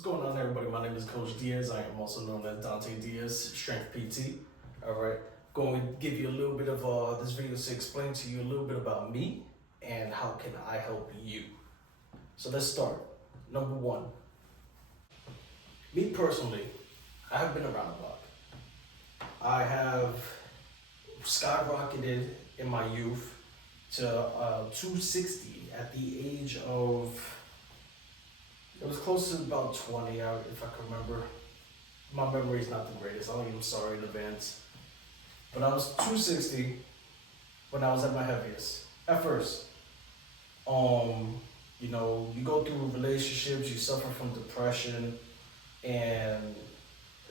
What's going on, everybody? My name is Coach Diaz. I am also known as Dante Diaz, Strength PT. All right, going to give you a little bit of this video to explain to you a little bit about me and how can I help you. So let's start. Number one, me personally, I have been around the block. I have skyrocketed in my youth to 260 at the age of, it was close to about 20, if I can remember. My memory is not the greatest. I'm sorry in advance. But I was 260 when I was at my heaviest. At first, you go through relationships, you suffer from depression, and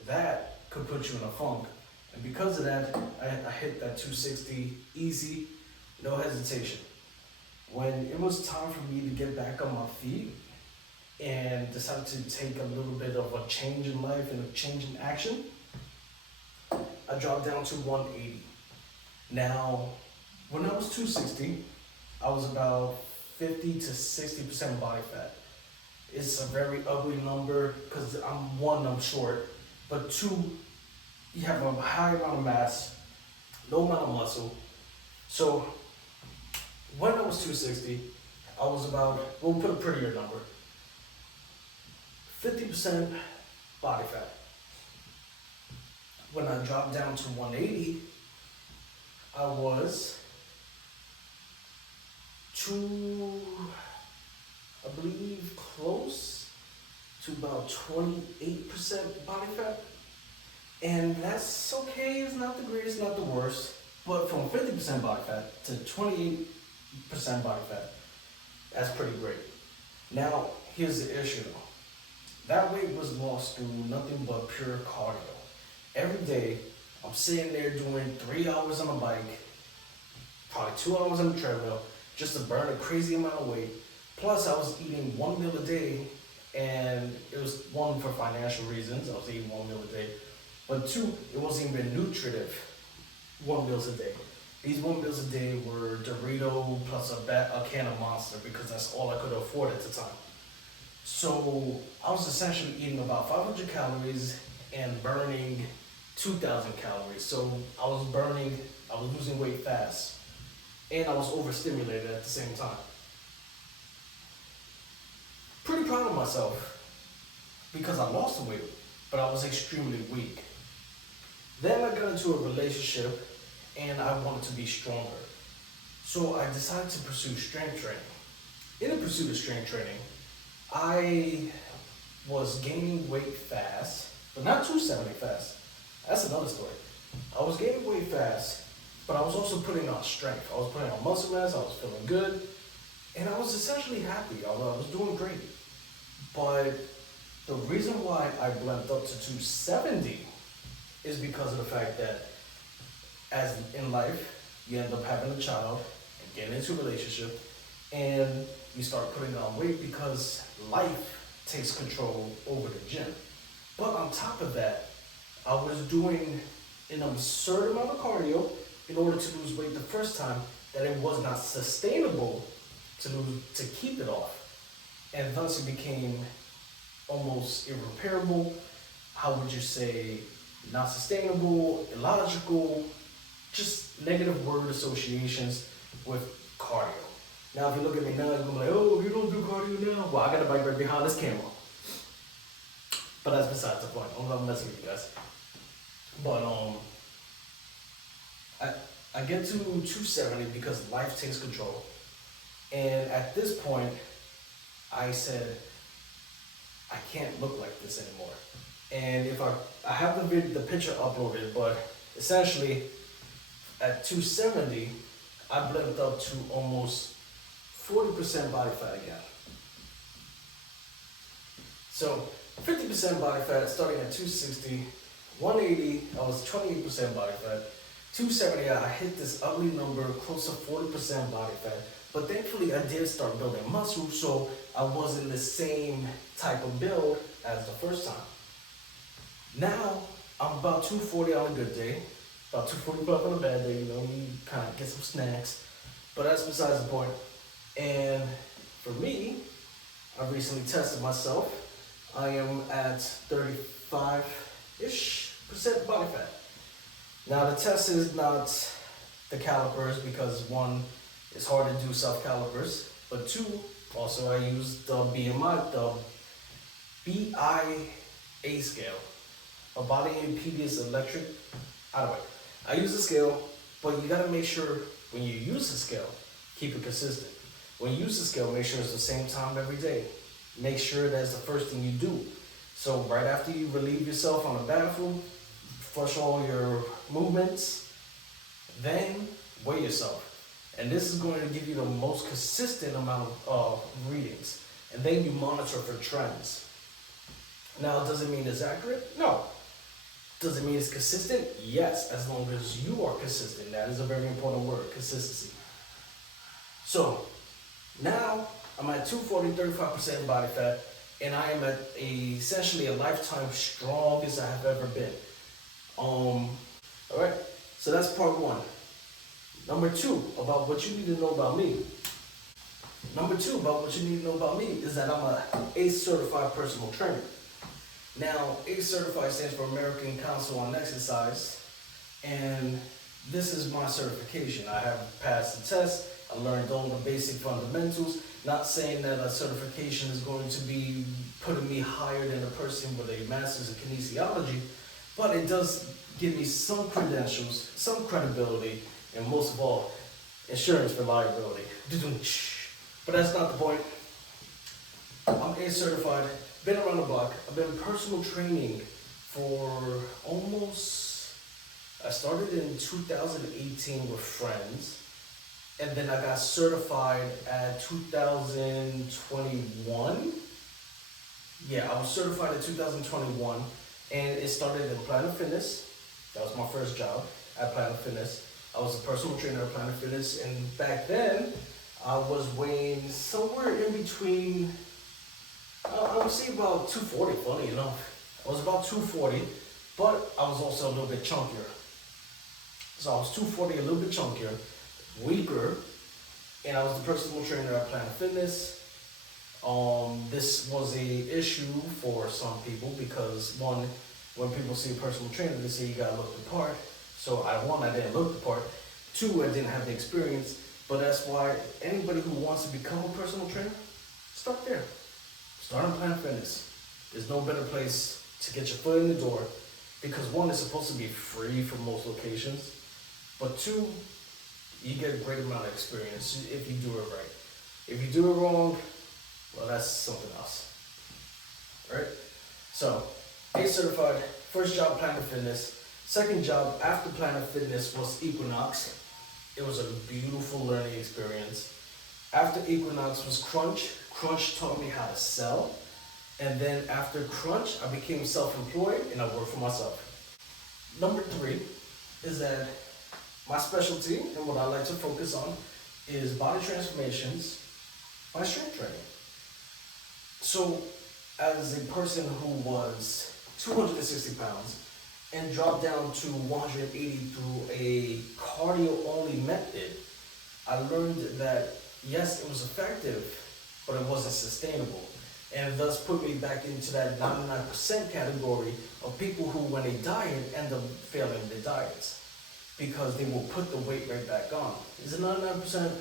that could put you in a funk. And because of that, I hit that 260 easy, no hesitation. When it was time for me to get back on my feet and decided to take a little bit of a change in life and a change in action, I dropped down to 180. Now, when I was 260, I was about 50 to 60% body fat. It's a very ugly number because I'm short, but two, you have a high amount of mass, low amount of muscle. So when I was 260, I was about, we'll put a prettier number, 50% body fat. When I dropped down to 180, I was I believe close to about 28% body fat. And that's okay, it's not the greatest, not the worst. But from 50% body fat to 28% body fat, that's pretty great. Now, here's the issue though. That weight was lost through nothing but pure cardio. Every day, I'm sitting there doing 3 hours on a bike, probably 2 hours on the treadmill, just to burn a crazy amount of weight. Plus, I was eating 1 meal a day, and it was one for financial reasons. I was eating 1 meal a day. But two, it wasn't even nutritive 1 meal a day. These 1 meals a day were Dorito plus a can of Monster because that's all I could afford at the time. So I was essentially eating about 500 calories and burning 2,000 calories. So I was losing weight fast, and I was overstimulated at the same time. Pretty proud of myself because I lost the weight, but I was extremely weak. Then I got into a relationship and I wanted to be stronger. So I decided to pursue strength training. In the pursuit of strength training, I was gaining weight fast, but not 270 fast. That's another story. I was gaining weight fast, but I was also putting on strength. I was putting on muscle mass, I was feeling good, and I was essentially happy. I was doing great. But the reason why I blemped up to 270 is because of the fact that as in life, you end up having a child and getting into a relationship, and you start putting on weight because life takes control over the gym. But on top of that, I was doing an absurd amount of cardio in order to lose weight the first time that it was not sustainable to keep it off. And thus it became almost irreparable. How would you say? Not sustainable, illogical, just negative word associations with cardio. Now, if you look at me now, you're gonna be like, oh, you don't do cardio now? Well, I got a bike right behind this camera. But that's besides the point. I'm not messing with you guys. But I get to 270 because life takes control. And at this point, I said, I can't look like this anymore. And if I have the picture uploaded, but essentially at 270, I blemped up to almost 40% body fat again. So 50% body fat starting at 260, 180, I was 28% body fat. 270, I hit this ugly number, close to 40% body fat. But thankfully, I did start building muscle, so I wasn't the same type of build as the first time. Now, I'm about 240 on a good day, about 245 on a bad day, you kind of get some snacks. But that's besides the point. And for me, I recently tested myself. I am at 35-ish% body fat. Now the test is not the calipers because one, it's hard to do self calipers, but two, also I use the BMI, the BIA scale, a body impedance electric. Either way, I use the scale, but you gotta make sure when you use the scale, keep it consistent. When you use the scale, make sure it's the same time every day. Make sure that's the first thing you do. So right after you relieve yourself on the bathroom, flush all your movements, then weigh yourself. And this is going to give you the most consistent amount of readings. And then you monitor for trends. Now, does it mean it's accurate? No. Does it mean it's consistent? Yes, as long as you are consistent. That is a very important word, consistency. So, now I'm at 240, 35% body fat, and I am at essentially a lifetime strongest I have ever been. All right, so that's part one. Number two, about what you need to know about me. Number two, about what you need to know about me is that I'm a ACE certified personal trainer. Now, ACE certified stands for American Council on Exercise, and this is my certification. I have passed the test. I learned all the basic fundamentals. Not saying that a certification is going to be putting me higher than a person with a master's in kinesiology, but it does give me some credentials, some credibility, and most of all, insurance reliability. But that's not the point. I'm ACE certified, been around the block. I've been personal training for almost, I started in 2018 with friends. And then I got certified at 2021. Yeah, I was certified in 2021, and it started in Planet Fitness. That was my first job at Planet Fitness. I was a personal trainer at Planet Fitness, and back then, I was weighing somewhere in between, I would say about 240, funny enough. I was about 240, but I was also a little bit chunkier. So I was 240, a little bit chunkier, weaker, and I was the personal trainer at Planet Fitness. This was a issue for some people because one, when people see a personal trainer, they say you gotta look the part. So I didn't look the part. Two, I didn't have the experience. But that's why anybody who wants to become a personal trainer, start there. Start on Planet Fitness. There's no better place to get your foot in the door because one, it's supposed to be free for most locations, but two, you get a great amount of experience if you do it right. If you do it wrong, well, that's something else, right? So, ACE certified, first job Planet Fitness. Second job after Planet Fitness was Equinox. It was a beautiful learning experience. After Equinox was Crunch. Crunch taught me how to sell. And then after Crunch, I became self-employed and I worked for myself. Number three is that my specialty and what I like to focus on is body transformations by strength training. So as a person who was 260 pounds and dropped down to 180 through a cardio-only method, I learned that yes, it was effective, but it wasn't sustainable. And thus put me back into that 99% category of people who, when they diet, end up failing their diets because they will put the weight right back on. Is it 99%?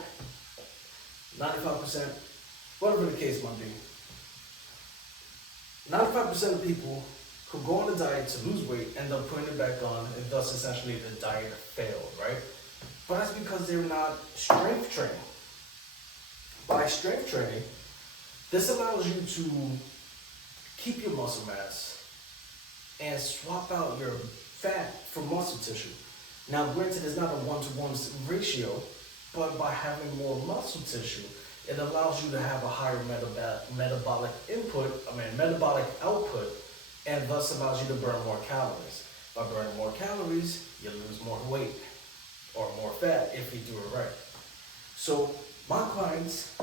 95%? Whatever the case might be. 95% of people who go on a diet to lose weight end up putting it back on, and thus essentially the diet failed, right? But that's because they're not strength training. By strength training, this allows you to keep your muscle mass and swap out your fat for muscle tissue. Now, granted, it's not a one-to-one ratio, but by having more muscle tissue, it allows you to have a higher metabolic output, and thus allows you to burn more calories. By burning more calories, you lose more weight or more fat if you do it right. So my clients,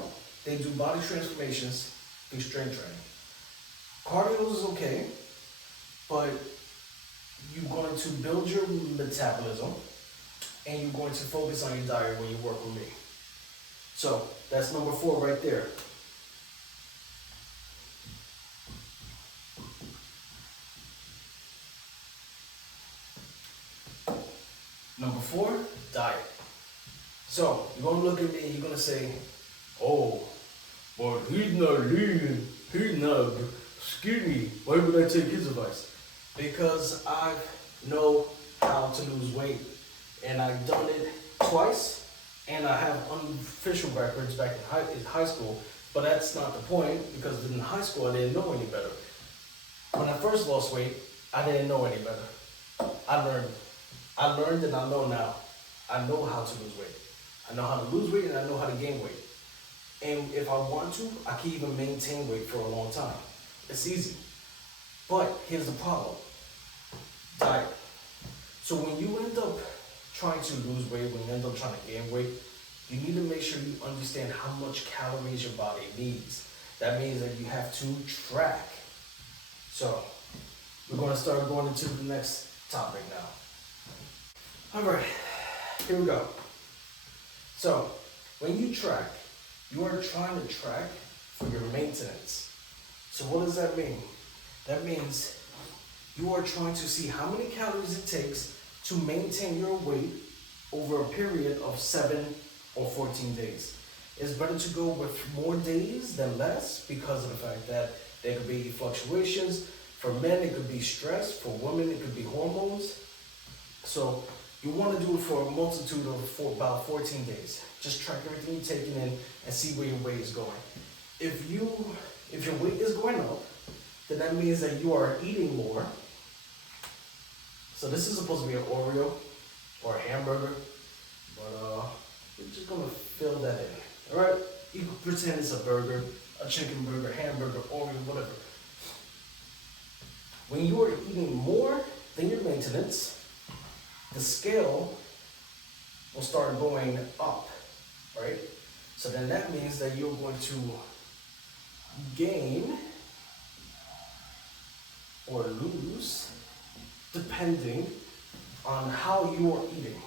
they do body transformations through strength training. Cardio is okay, but you're going to build your metabolism and you're going to focus on your diet when you work with me. So that's number 4 right there. Number 4, diet. So you're gonna look at me and you're gonna say, oh, but he's not lean, he's not skinny. Why would I take his advice? Because I know how to lose weight, and I've done it twice, and I have unofficial records back in high school. But that's not the point, because in high school I didn't know any better. When I first lost weight, I didn't know any better. I learned and I know now. I know how to lose weight. I know how to lose weight and I know how to gain weight. And if I want to, I can even maintain weight for a long time. It's easy. But here's the problem. Diet. So when you end up trying to lose weight, when you end up trying to gain weight, you need to make sure you understand how much calories your body needs. That means that you have to track. So we're going to start going into the next topic now. All right, here we go. So when you track, you are trying to track for your maintenance. So what does that mean? That means you are trying to see how many calories it takes to maintain your weight over a period of 7 or 14 days. It's better to go with more days than less because of the fact that there could be fluctuations. For men, it could be stress. For women, it could be hormones. So you want to do it for a multitude of about 14 days. Just track everything you're taking in and see where your weight is going. If your weight is going up, then that means that you are eating more. So this is supposed to be an Oreo or a hamburger, but we're just gonna fill that in. All right, you can pretend it's a burger, a chicken burger, hamburger, Oreo, whatever. When you are eating more than your maintenance, the scale will start going up, right? So then that means that you're going to gain or lose depending on how you are eating.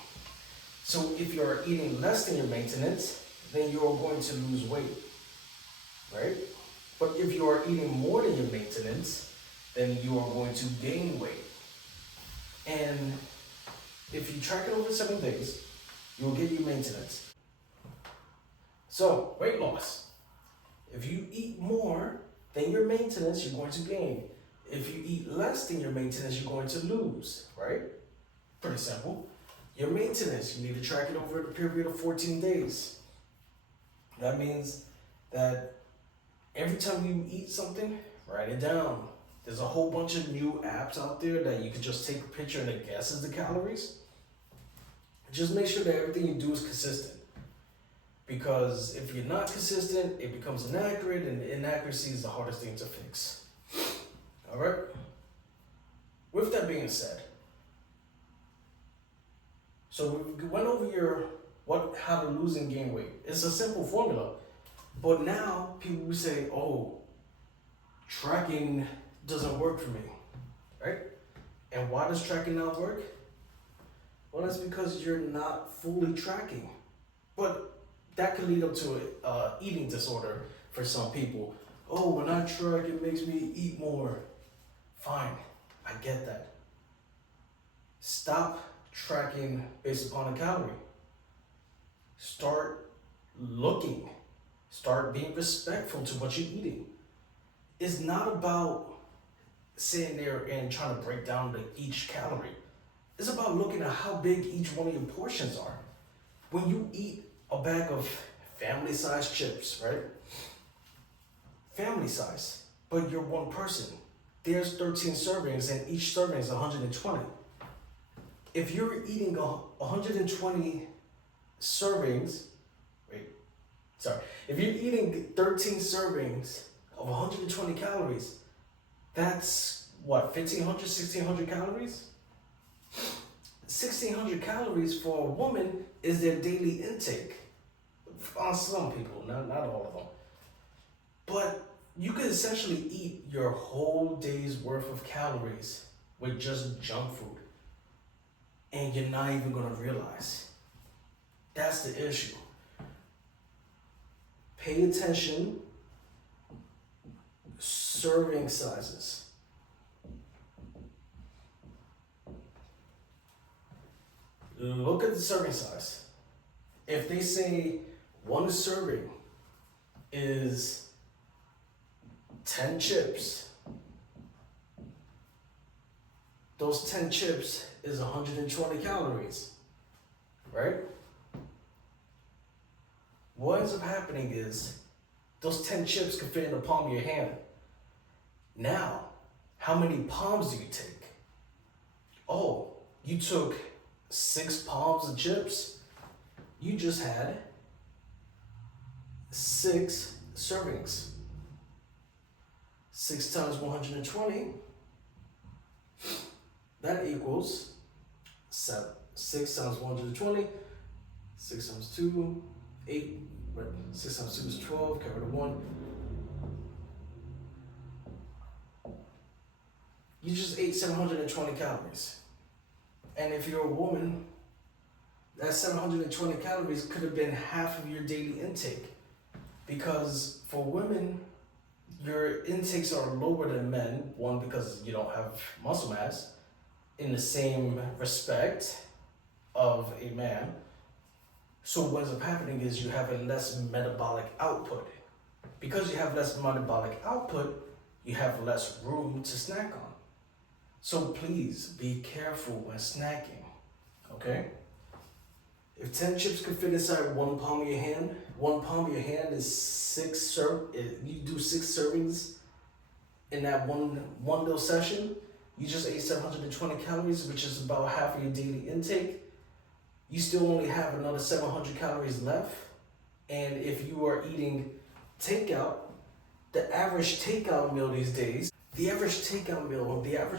So if you're eating less than your maintenance, then you're going to lose weight, right? But if you are eating more than your maintenance, then you are going to gain weight. And if you track it over 7 days, you'll get your maintenance. So, weight loss. If you eat more than your maintenance, you're going to gain. If you eat less than your maintenance, you're going to lose, right? Pretty simple. Your maintenance, you need to track it over a period of 14 days. That means that every time you eat something, write it down. There's a whole bunch of new apps out there that you can just take a picture and it guesses the calories. Just make sure that everything you do is consistent. Because if you're not consistent, it becomes inaccurate, and inaccuracy is the hardest thing to fix. All right? With that being said, so we went over how to lose and gain weight. It's a simple formula. But now people will say, oh, tracking doesn't work for me, right? And why does tracking not work? Well, that's because you're not fully tracking. But that could lead up to an eating disorder for some people. Oh, when I track, it makes me eat more. Fine, I get that. Stop tracking based upon a calorie. Start looking. Start being respectful to what you're eating. It's not about sitting there and trying to break down each calorie. It's about looking at how big each one of your portions are. When you eat a bag of family-sized chips, right? Family size, but you're one person. There's 13 servings and each serving is 120. If you're eating 120 servings, if you're eating 13 servings of 120 calories, that's what, 1,500, 1,600 calories? 1,600 calories for a woman is their daily intake. On some people, not all of them. But you could essentially eat your whole day's worth of calories with just junk food. And you're not even gonna realize. That's the issue. Pay attention, serving sizes. look at the serving size. If they say one serving is 10 chips, those 10 chips is 120 calories, right? What ends up happening is those 10 chips can fit in the palm of your hand. Now, how many palms do you take? Oh, you took 6 palms of chips. You just had 6 servings. 6 times 120, that equals 7. 6 times 120, 6 times 2, 8, right? 6 times 2 is 12, carry the 1. You just ate 720 calories. And if you're a woman, that 720 calories could have been half of your daily intake. Because for women, your intakes are lower than men. One, because you don't have muscle mass in the same respect of a man. So what ends up happening is you have a less metabolic output. Because you have less metabolic output, you have less room to snack on. So please be careful when snacking, okay? If 10 chips could fit inside one palm of your hand, one palm of your hand is you do 6 servings in that one little session. You just ate 720 calories, which is about half of your daily intake. You still only have another 700 calories left. And if you are eating takeout, the average takeout meal these days, the average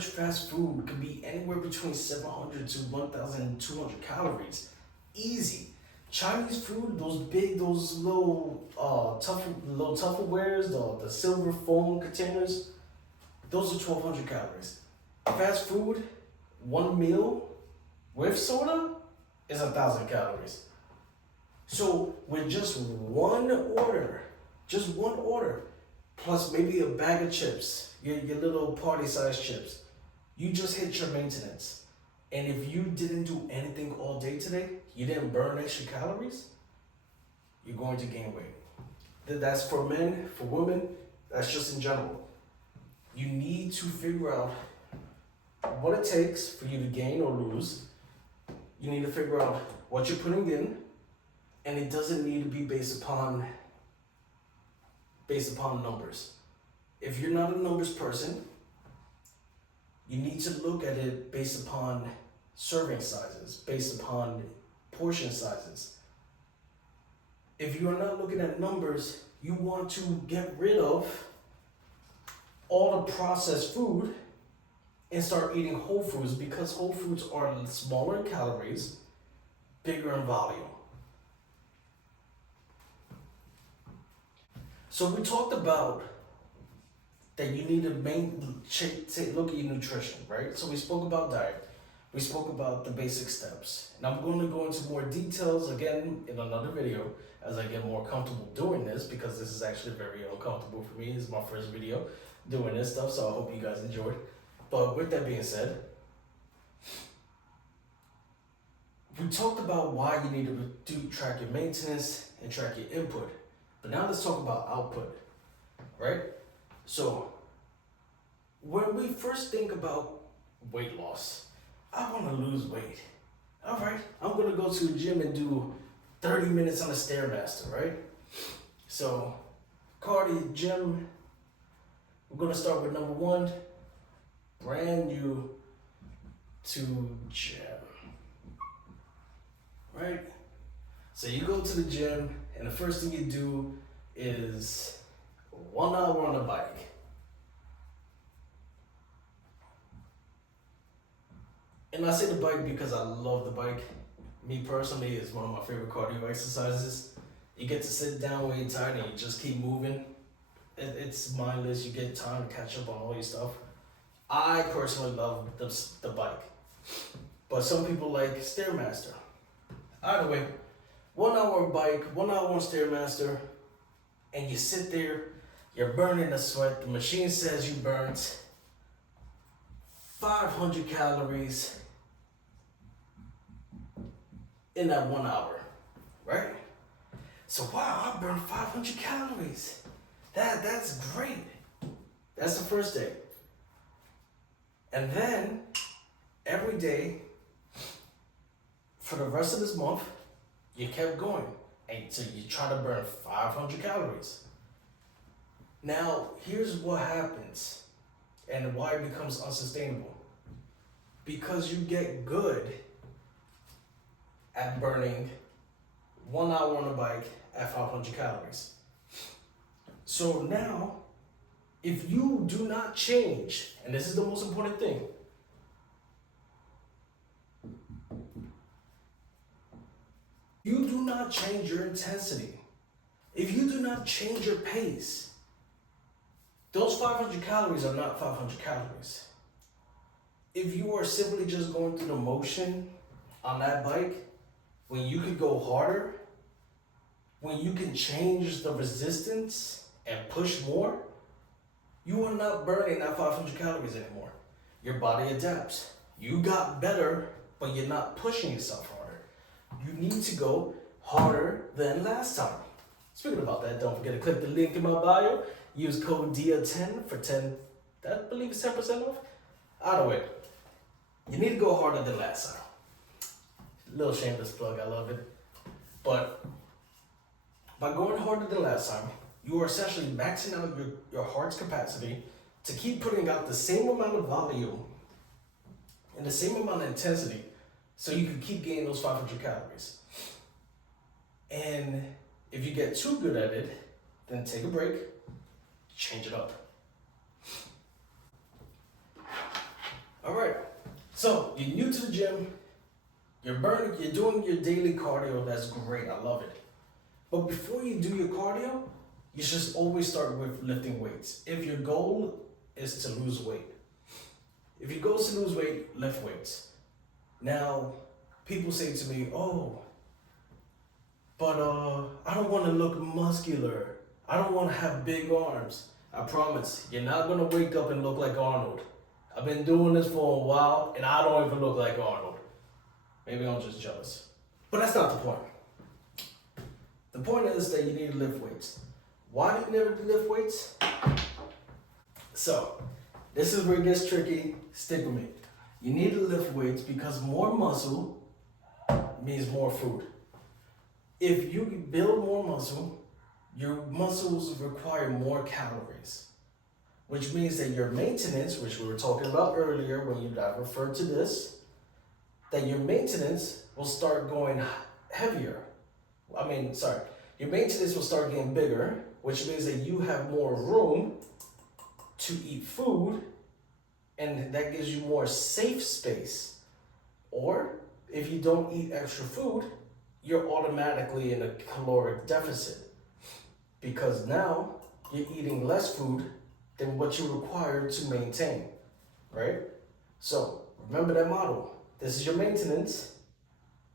fast food could be anywhere between 700 to 1,200 calories. Easy. Chinese food, those little Tupperwares, the silver foam containers, those are 1,200 calories. Fast food, one meal with soda is 1,000 calories. So with just one order, plus maybe a bag of chips, your little party-sized chips, you just hit your maintenance. And if you didn't do anything all day today, you didn't burn extra calories, you're going to gain weight. That's for men, for women, that's just in general. You need to figure out what it takes for you to gain or lose. You need to figure out what you're putting in, and it doesn't need to be based upon numbers. If you're not a numbers person, you need to look at it based upon serving sizes, based upon portion sizes. If you are not looking at numbers, you want to get rid of all the processed food and start eating whole foods, because whole foods are smaller in calories, bigger in volume. So we talked about that you need to look at your nutrition, right? So we spoke about diet. We spoke about the basic steps. And I'm going to go into more details again in another video as I get more comfortable doing this, because this is actually very uncomfortable for me. It's my first video doing this stuff, so I hope you guys enjoyed. But with that being said, we talked about why you need to track your maintenance and track your input. But now let's talk about output, right? So when we first think about weight loss, I want to lose weight. All right, I'm going to go to the gym and do 30 minutes on a Stairmaster, right? So cardio gym, we're going to start with number 1, brand new to gym, right? So you go to the gym, and the first thing you do is 1 hour on a bike. And I say the bike because I love the bike. Me personally, it's one of my favorite cardio exercises. You get to sit down when you're tired and you just keep moving. It's mindless. You get time to catch up on all your stuff. I personally love the bike. But some people like Stairmaster. Either way, 1 hour bike, 1 hour on Stairmaster, and you sit there, you're burning the sweat. The machine says you burnt 500 calories in that 1 hour, right? So wow, I burned 500 calories. That's great. That's the first day. And then every day for the rest of this month, you kept going. And so you try to burn 500 calories. Now, here's what happens and why it becomes unsustainable. Because you get good at burning 1 hour on a bike at 500 calories. So now, if you do not change, and this is the most important thing, you do not change your intensity, if you do not change your pace, those 500 calories are not 500 calories. If you are simply just going through the motion on that bike, when you could go harder, when you can change the resistance and push more, you are not burning that 500 calories anymore. Your body adapts. You got better, but you're not pushing yourself harder. You need to go harder than last time. Speaking about that, don't forget to click the link in my bio. Use code DIA10 for 10, I believe it's 10% off. Either way, you need to go harder than last time. Little shameless plug, I love it. But by going harder than last time, you are essentially maxing out your heart's capacity to keep putting out the same amount of volume and the same amount of intensity so you can keep gaining those 500 calories. And if you get too good at it, then take a break, change it up. All right, so you're new to the gym, you're doing your daily cardio, that's great, I love it. But before you do your cardio, you should always start with lifting weights. If your goal is to lose weight. If your goal is to lose weight, lift weights. Now, people say to me, oh, but I don't want to look muscular. I don't want to have big arms. I promise, you're not going to wake up and look like Arnold. I've been doing this for a while, and I don't even look like Arnold. Maybe I'm just jealous. But that's not the point. The point is that you need to lift weights. Why do you never lift weights? So, this is where it gets tricky. Stick with me. You need to lift weights because more muscle means more food. If you build more muscle, your muscles require more calories, which means that your maintenance, which we were talking about earlier when I referred to this, that your maintenance will start going heavier. Your maintenance will start getting bigger, which means that you have more room to eat food, and that gives you more safe space. Or if you don't eat extra food, you're automatically in a caloric deficit because now you're eating less food than what you require to maintain, right? So remember that model. This is your maintenance.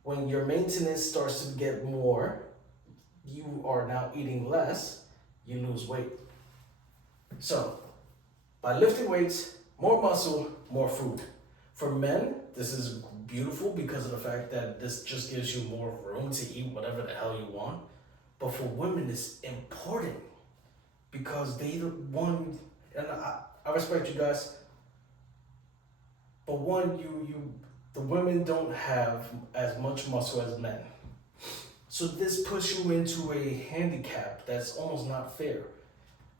When your maintenance starts to get more, you are now eating less, you lose weight. So by lifting weights, more muscle, more food. For men, this is beautiful because of the fact that this just gives you more room to eat whatever the hell you want. But for women, it's important because they one, and I respect you guys, but one, the women don't have as much muscle as men. So this puts you into a handicap that's almost not fair.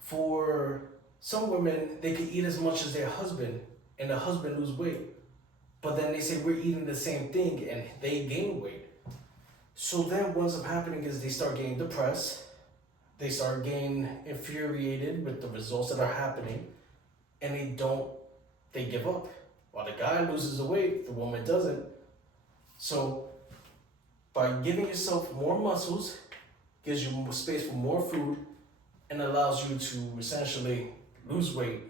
For some women, they could eat as much as their husband and the husband lose weight. But then they say we're eating the same thing and they gain weight. So then what ends up happening is they start getting depressed. They start getting infuriated with the results that are happening. And they give up. While the guy loses the weight, the woman doesn't. So by giving yourself more muscles, gives you more space for more food, and allows you to essentially lose weight.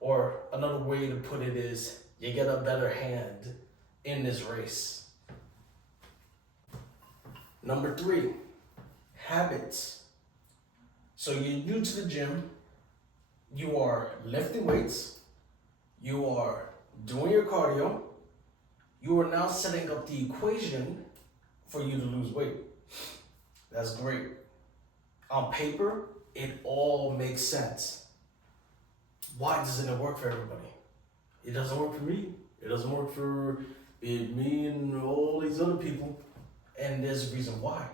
Or another way to put it is, you get a better hand in this race. Number 3, habits. So you're new to the gym, you are lifting weights, you are doing your cardio, you are now setting up the equation for you to lose weight. That's great. On paper, it all makes sense. Why doesn't it work for everybody? It doesn't work for me. It doesn't work for me and all these other people. And there's a reason why.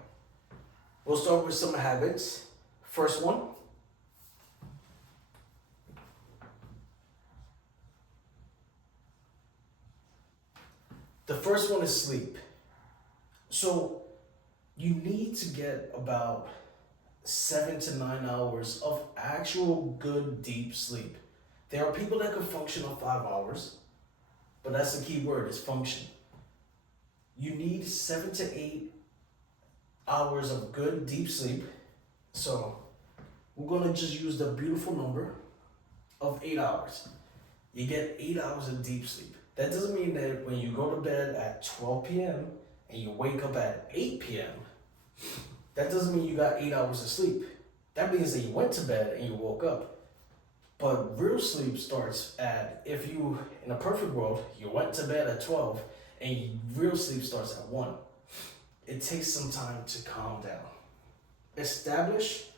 We'll start with some habits. First one. The first one is sleep. So you need to get about 7 to 9 hours of actual good deep sleep. There are people that can function on 5 hours, but that's the key word, is function. You need 7 to 8 hours of good deep sleep. So we're gonna just use the beautiful number of 8 hours. You get 8 hours of deep sleep. That doesn't mean that when you go to bed at 12 p.m. and you wake up at 8 p.m., that doesn't mean you got 8 hours of sleep. That means that you went to bed and you woke up. But real sleep starts at, if you, in a perfect world, you went to bed at 12 and real sleep starts at 1. It takes some time to calm down. Establish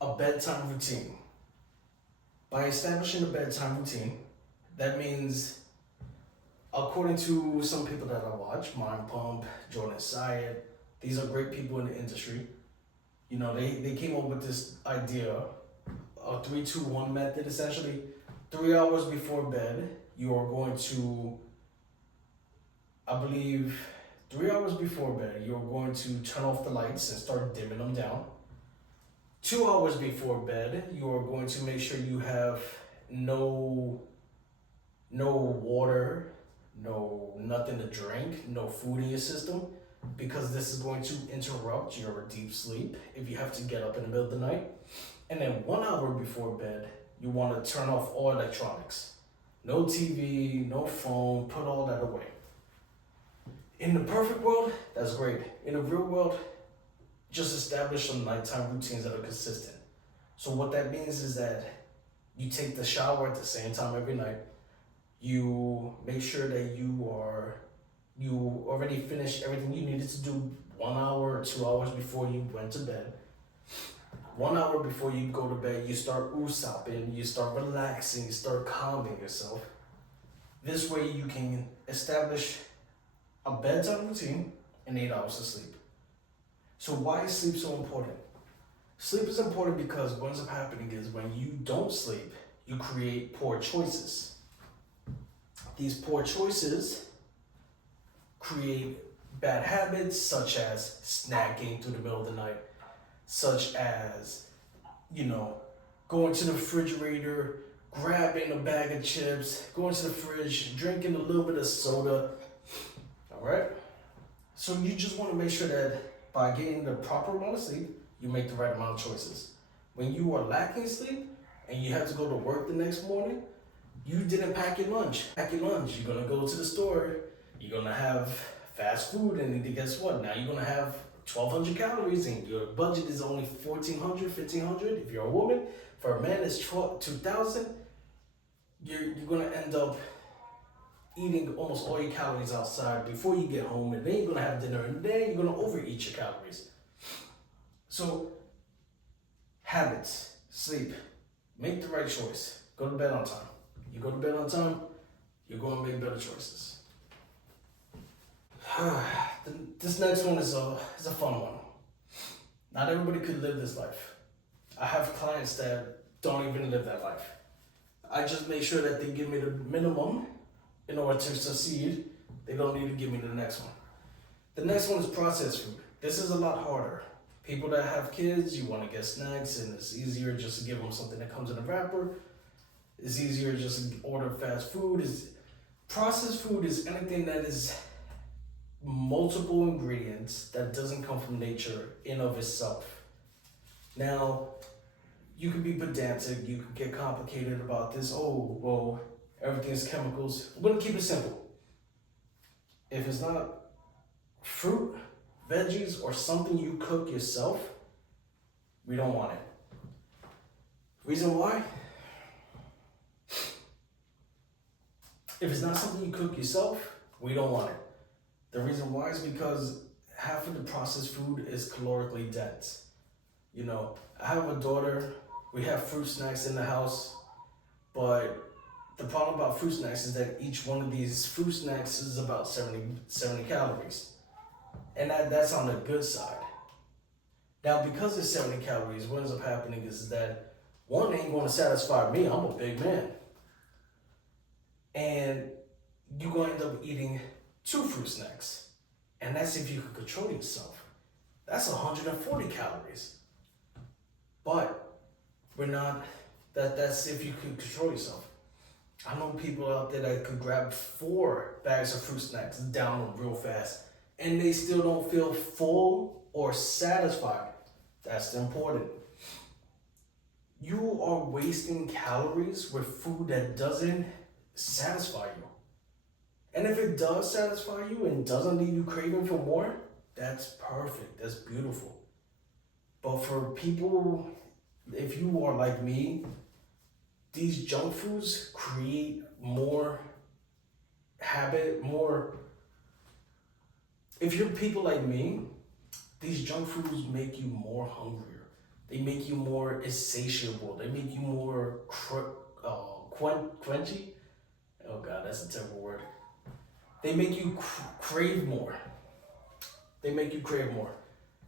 a bedtime routine. By establishing a bedtime routine, that means, according to some people that I watch, Mind Pump, Jordan Syed, these are great people in the industry. You know, they came up with this idea, a 3-2-1 method essentially. 3 hours before bed, you are going to, I believe, 3 hours before bed, you're going to turn off the lights and start dimming them down. 2 hours before bed, you are going to make sure you have no water, nothing to drink, no food in your system, because this is going to interrupt your deep sleep if you have to get up in the middle of the night. And then 1 hour before bed, you want to turn off all electronics. No TV, no phone, put all that away. In the perfect world, that's great. In the real world, just establish some nighttime routines that are consistent. So what that means is that you take the shower at the same time every night. You make sure that you already finished everything you needed to do 1 hour or 2 hours before you went to bed. 1 hour before you go to bed, you start usapping, you start relaxing, you start calming yourself. This way you can establish a bedtime routine and 8 hours of sleep. So why is sleep so important? Sleep is important because what ends up happening is when you don't sleep, you create poor choices. These poor choices create bad habits such as snacking through the middle of the night, such as, going to the refrigerator, grabbing a bag of chips, going to the fridge, drinking a little bit of soda, all right? So you just want to make sure that by getting the proper amount of sleep, you make the right amount of choices. When you are lacking sleep and you have to go to work the next morning, you didn't pack your lunch. You're gonna go to the store, you're gonna have fast food, and guess what? Now you're gonna have 1,200 calories and your budget is only 1,400, 1,500. If you're a woman, for a man it's 2,000. You're gonna end up eating almost all your calories outside before you get home, and then you're gonna have dinner, and then you're gonna overeat your calories. So, habits, sleep, make the right choice. Go to bed on time. You go to bed on time, you're gonna make better choices. This next one is a fun one. Not everybody could live this life. I have clients that don't even live that life. I just make sure that they give me the minimum in order to succeed. They don't need to give me the next one. The next one is processed food. This is a lot harder. People that have kids, you want to get snacks, and it's easier just to give them something that comes in a wrapper. It's easier just to order fast food. Processed food is anything that is multiple ingredients that doesn't come from nature in of itself. Now, you can be pedantic, you can get complicated about this. Oh, well, everything's chemicals. We're gonna keep it simple. If it's not fruit, veggies, or something you cook yourself, We don't want it. Reason why? If it's not something you cook yourself, we don't want it. The reason why is because half of the processed food is calorically dense. You know, I have a daughter, we have fruit snacks in the house, but the problem about fruit snacks is that each one of these fruit snacks is about 70 calories. And that's on the good side. Now, because it's 70 calories, what ends up happening is that one ain't going to satisfy me. I'm a big man. And you're going to end up eating 2 fruit snacks. And that's if you can control yourself. That's 140 calories. But we're not, that's if you can control yourself. I know people out there that could grab 4 bags of fruit snacks down real fast, and they still don't feel full or satisfied. That's important. You are wasting calories with food that doesn't satisfy you. And if it does satisfy you and doesn't leave you craving for more, that's perfect. That's beautiful. But for people, if you are like me, these junk foods create more habit, more. If you're people like me, these junk foods make you more hungrier. They make you more insatiable. They make you more quenchy. Oh God, that's a terrible word. They make you crave more. They make you crave more.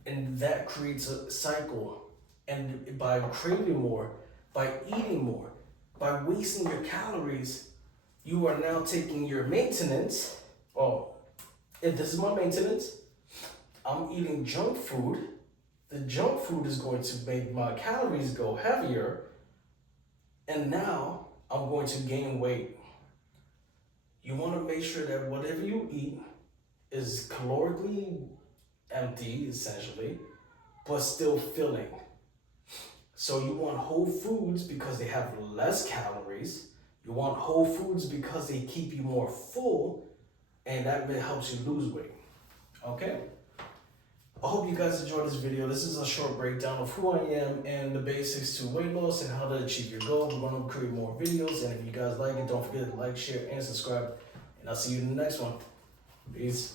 And that creates a cycle. And by craving more, by eating more, by wasting your calories, you are now taking your maintenance. Oh, if this is my maintenance, I'm eating junk food. The junk food is going to make my calories go heavier. And now I'm going to gain weight. You want to make sure that whatever you eat is calorically empty, essentially, but still filling. So you want whole foods because they have less calories. You want whole foods because they keep you more full, and that helps you lose weight. Okay? I hope you guys enjoyed this video. This is a short breakdown of who I am and the basics to weight loss and how to achieve your goal. We're going to create more videos, and if you guys like it, don't forget to like, share, and subscribe. And I'll see you in the next one. Peace.